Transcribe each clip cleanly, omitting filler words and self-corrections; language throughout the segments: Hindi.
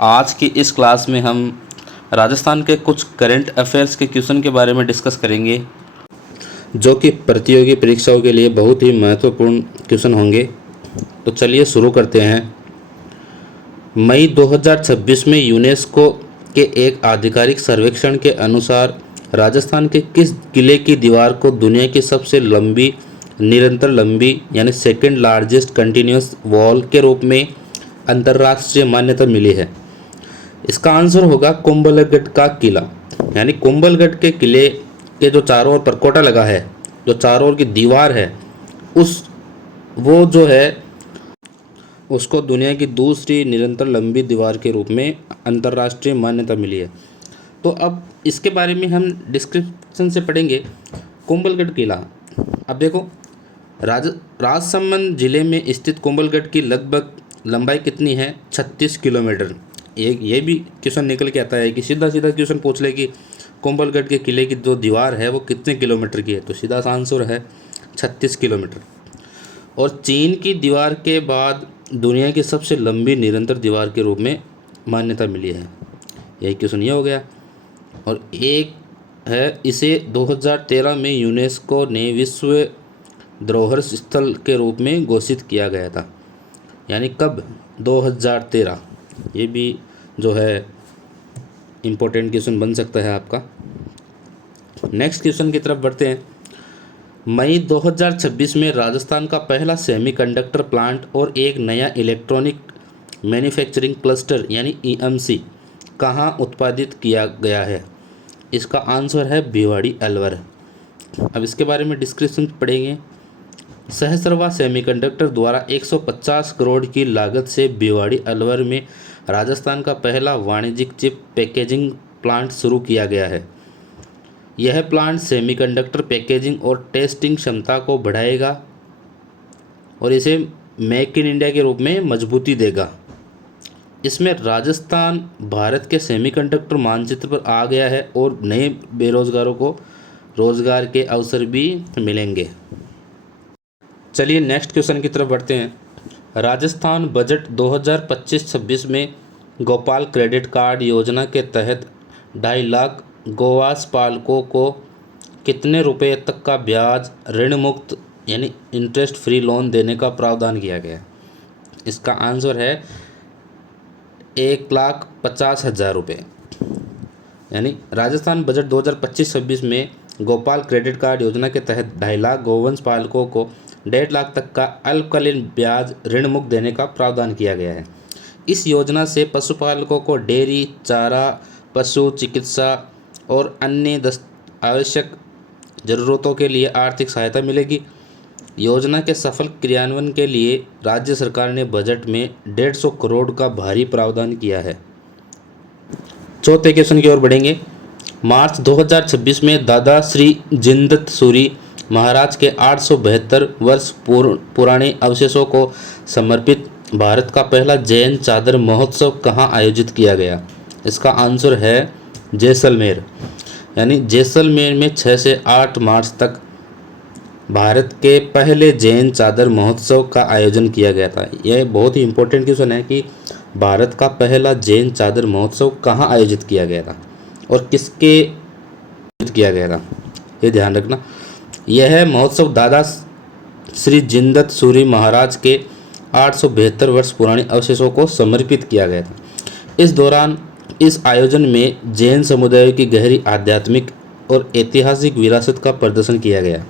आज की इस क्लास में हम राजस्थान के कुछ करंट अफेयर्स के क्वेश्चन के बारे में डिस्कस करेंगे, जो कि प्रतियोगी परीक्षाओं के लिए बहुत ही महत्वपूर्ण क्वेश्चन होंगे। तो चलिए शुरू करते हैं। मई 2026 में यूनेस्को के एक आधिकारिक सर्वेक्षण के अनुसार राजस्थान के किस किले की दीवार को दुनिया की सबसे लंबी निरंतर लंबी यानी सेकंड लार्जेस्ट कंटिन्यूस वॉल के रूप में अंतर्राष्ट्रीय मान्यता मिली है? इसका आंसर होगा कुंभलगढ़ का किला। यानी कुंभलगढ़ के किले के जो चारों ओर परकोटा लगा है, जो चारों ओर की दीवार है, वो जो है उसको दुनिया की दूसरी निरंतर लंबी दीवार के रूप में अंतर्राष्ट्रीय मान्यता मिली है। तो अब इसके बारे में हम डिस्क्रिप्शन से पढ़ेंगे। कुंभलगढ़ किला, अब देखो, राजसमंद जिले में स्थित कुंभलगढ़ की लगभग लंबाई कितनी है? 36 किलोमीटर। ये भी क्वेश्चन निकल के आता है कि सीधा सीधा क्वेश्चन पूछ ले कि कुंभलगढ़ के किले की जो दीवार है वो कितने किलोमीटर की है, तो सीधा सा आंसर है 36 किलोमीटर। और चीन की दीवार के बाद दुनिया की सबसे लंबी निरंतर दीवार के रूप में मान्यता मिली है। यही क्वेश्चन ये हो गया। और एक है, इसे 2013 में यूनेस्को ने विश्व धरोहर स्थल के रूप में घोषित किया गया था। यानी कब? 2013। ये भी जो है इम्पोर्टेंट क्वेश्चन बन सकता है आपका। नेक्स्ट क्वेश्चन की तरफ बढ़ते हैं। मई 2026 में राजस्थान का पहला सेमीकंडक्टर प्लांट और एक नया इलेक्ट्रॉनिक मैन्युफैक्चरिंग क्लस्टर यानी ईएमसी कहाँ उत्पादित किया गया है? इसका आंसर है भिवाड़ी अलवर। अब इसके बारे में डिस्क्रिप्शन पढ़ेंगे। सहस्रवा सेमीकंडक्टर द्वारा 150 करोड़ की लागत से भिवाड़ी अलवर में राजस्थान का पहला वाणिज्यिक चिप पैकेजिंग प्लांट शुरू किया गया है। यह प्लांट सेमीकंडक्टर पैकेजिंग और टेस्टिंग क्षमता को बढ़ाएगा और इसे मेक इन इंडिया के रूप में मजबूती देगा। इसमें राजस्थान भारत के सेमीकंडक्टर मानचित्र पर आ गया है और नए बेरोजगारों को रोजगार के अवसर भी मिलेंगे। चलिए नेक्स्ट क्वेश्चन की तरफ बढ़ते हैं। राजस्थान बजट 2025-26 में गोपाल क्रेडिट कार्ड योजना के तहत 2.5 लाख गोवास पालकों को कितने रुपए तक का ब्याज ऋण मुक्त यानी इंटरेस्ट फ्री लोन देने का प्रावधान किया गया? इसका आंसर है 1,50,000 रुपये। यानी राजस्थान बजट 2025-26 में गोपाल क्रेडिट कार्ड योजना के तहत 2.5 लाख गोवंश पालकों को 1.5 लाख तक का अल्पकालीन ब्याज ऋण मुक्त देने का प्रावधान किया गया है। इस योजना से पशुपालकों को डेयरी, चारा, पशु चिकित्सा और अन्य आवश्यक ज़रूरतों के लिए आर्थिक सहायता मिलेगी। योजना के सफल क्रियान्वयन के लिए राज्य सरकार ने बजट में 150 करोड़ का भारी प्रावधान किया है। चौथे क्वेश्चन की ओर बढ़ेंगे। मार्च 2026 में दादा श्री जिंदत सूरी महाराज के 872 वर्ष पुराने अवशेषों को समर्पित भारत का पहला जैन चादर महोत्सव कहाँ आयोजित किया गया? इसका आंसर है जैसलमेर। यानी जैसलमेर में 6 से 8 मार्च तक भारत के पहले जैन चादर महोत्सव का आयोजन किया गया था। यह बहुत ही इम्पोर्टेंट क्वेश्चन है कि भारत का पहला जैन चादर महोत्सव कहाँ आयोजित किया गया था और किसके आयोजित किया गया था, ये ध्यान रखना। यह महोत्सव दादा श्री जिंदत सूरी महाराज के 872 वर्ष पुराने अवशेषों को समर्पित किया गया था। इस दौरान इस आयोजन में जैन समुदाय की गहरी आध्यात्मिक और ऐतिहासिक विरासत का प्रदर्शन किया गया।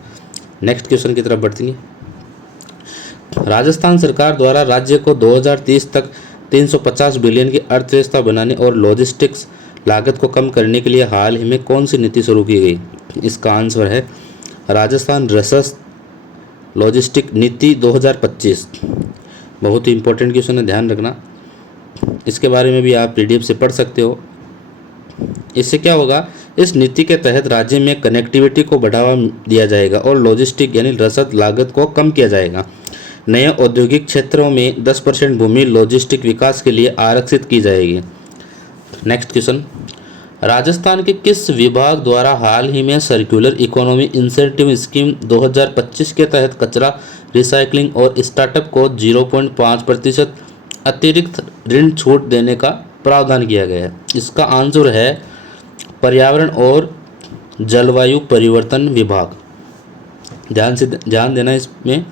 नेक्स्ट क्वेश्चन की तरफ बढ़ते हैं। राजस्थान सरकार द्वारा राज्य को 2030 तक 350 बिलियन की अर्थव्यवस्था बनाने और लॉजिस्टिक्स लागत को कम करने के लिए हाल ही में कौन सी नीति शुरू की गई? इसका आंसर है राजस्थान रसद लॉजिस्टिक नीति 2025। बहुत ही इंपॉर्टेंट क्वेश्चन है, ध्यान रखना। इसके बारे में भी आप पीडीएफ से पढ़ सकते हो। इससे क्या होगा? इस नीति के तहत राज्य में कनेक्टिविटी को बढ़ावा दिया जाएगा और लॉजिस्टिक यानी रसद लागत को कम किया जाएगा। नए औद्योगिक क्षेत्रों में 10% भूमि लॉजिस्टिक विकास के लिए आरक्षित की जाएगी। Next question. राजस्थान के किस विभाग द्वारा हाल ही में सर्कुलर इकोनॉमी इंसेंटिव स्कीम 2025 के तहत कचरा रिसाइकलिंग और स्टार्टअप को 0.5% अतिरिक्त ऋण छूट देने का प्रावधान किया गया है? इसका आंसर है पर्यावरण और जलवायु परिवर्तन विभाग। ध्यान देना इसमें।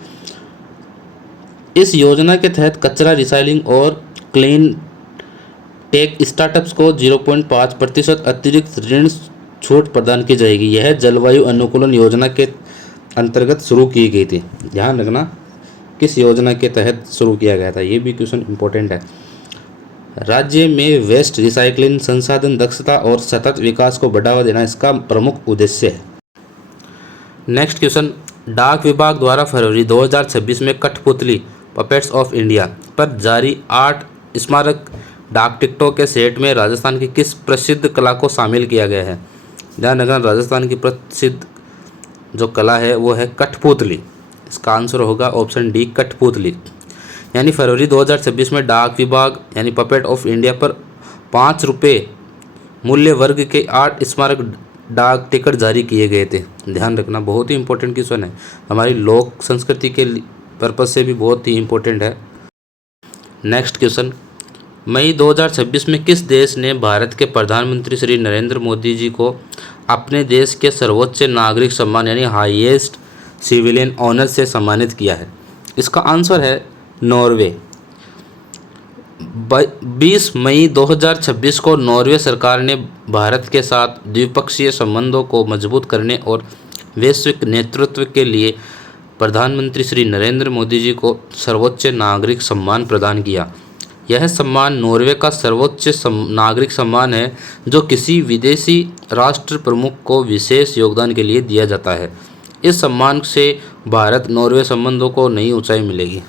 इस योजना के तहत कचरा रिसाइक्लिंग और क्लीन टेक स्टार्टअप्स को 0.5% अतिरिक्त ऋण छूट प्रदान की जाएगी। यह जलवायु अनुकूलन योजना के अंतर्गत शुरू की गई थी। ध्यान रखना किस योजना के तहत शुरू किया गया था, ये भी क्वेश्चन इंपॉर्टेंट है। राज्य में वेस्ट रिसाइक्लिंग, संसाधन दक्षता और सतत विकास को बढ़ावा देना इसका प्रमुख उद्देश्य है। नेक्स्ट क्वेश्चन, डाक विभाग द्वारा फरवरी 2026 में कठपुतली पपेट्स ऑफ इंडिया पर जारी 8 स्मारक डाक टिकटों के सेट में राजस्थान की किस प्रसिद्ध कला को शामिल किया गया है? ध्यान रखना, राजस्थान की प्रसिद्ध जो कला है वो है कठपुतली। इसका आंसर होगा ऑप्शन डी, कठपुतली। यानी फरवरी 2026 में डाक विभाग यानी पपेट ऑफ इंडिया पर 5 रुपये मूल्य वर्ग के 8 स्मारक डाक टिकट जारी किए गए थे। ध्यान रखना, बहुत ही इंपॉर्टेंट क्वेश्चन है, हमारी लोक संस्कृति के पर्पज से भी बहुत ही इंपॉर्टेंट है। नेक्स्ट क्वेश्चन, मई 2026 में किस देश ने भारत के प्रधानमंत्री श्री नरेंद्र मोदी जी को अपने देश के सर्वोच्च नागरिक सम्मान यानी हाईएस्ट सिविलियन ऑनर से सम्मानित किया है? इसका आंसर है नॉर्वे। 20 मई 2026 को नॉर्वे सरकार ने भारत के साथ द्विपक्षीय संबंधों को मजबूत करने और वैश्विक नेतृत्व के लिए प्रधानमंत्री श्री नरेंद्र मोदी जी को सर्वोच्च नागरिक सम्मान प्रदान किया। यह सम्मान नॉर्वे का सर्वोच्च नागरिक सम्मान है जो किसी विदेशी राष्ट्र प्रमुख को विशेष योगदान के लिए दिया जाता है। इस सम्मान से भारत नॉर्वे संबंधों को नई ऊंचाई मिलेगी।